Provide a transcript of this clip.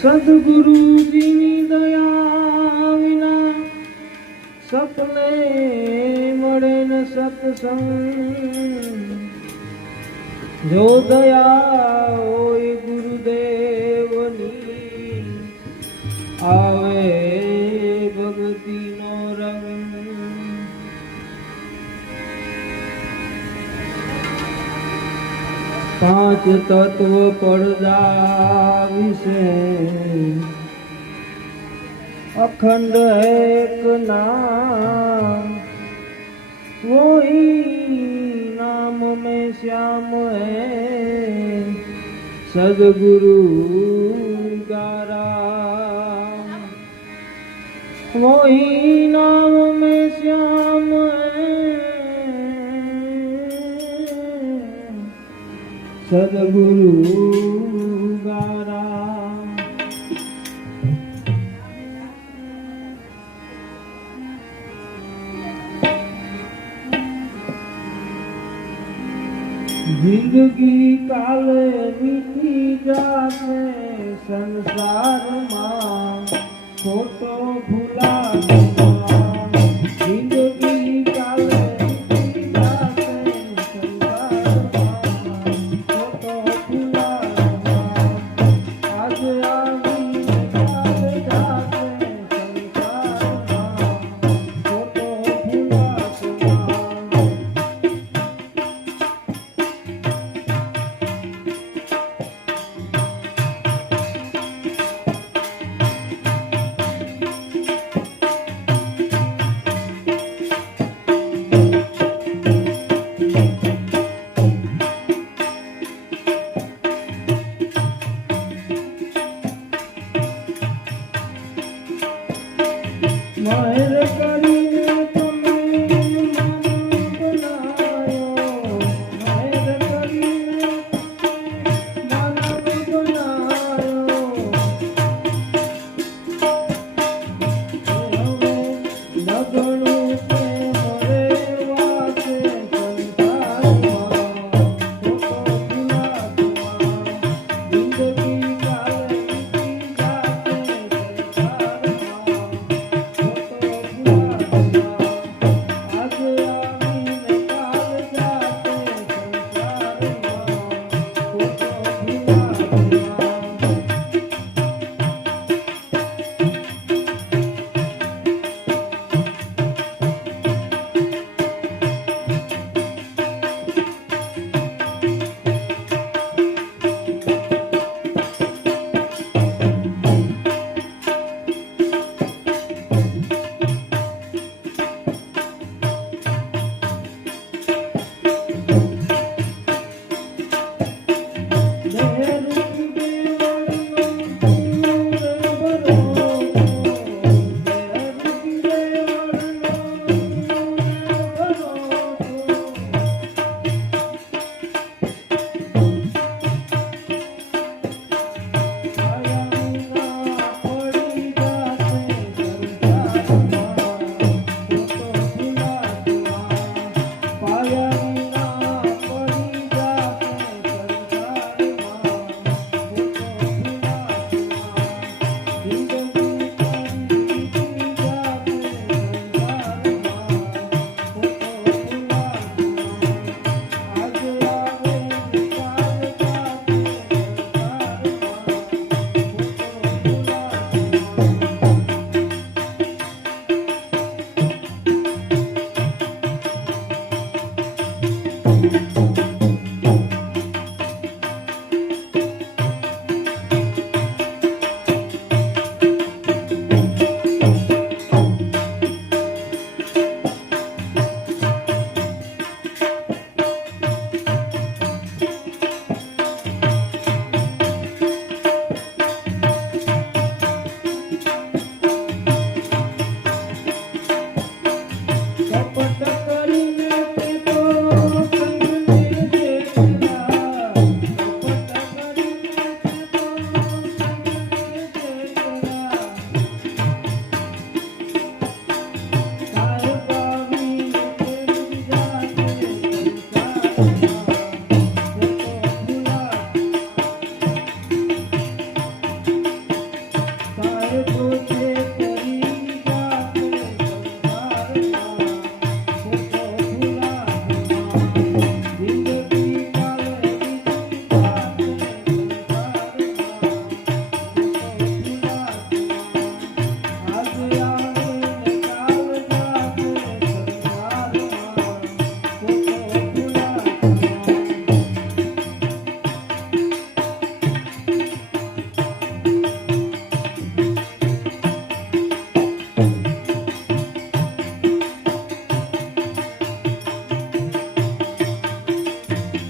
સદગુરુ જીની દયા વિના સપને મળે ન સત્સંગ. જો દયા પાંચ તત્વ પડદા વિશે અખંડ એક નામ વોહી નામ મેં શ્યામ હે. સદગુરુ ગારા. નામ મેં શ્યામ सदगुरु गारा ज़िंदगी काले मिटी जाते संसार माँ छोटो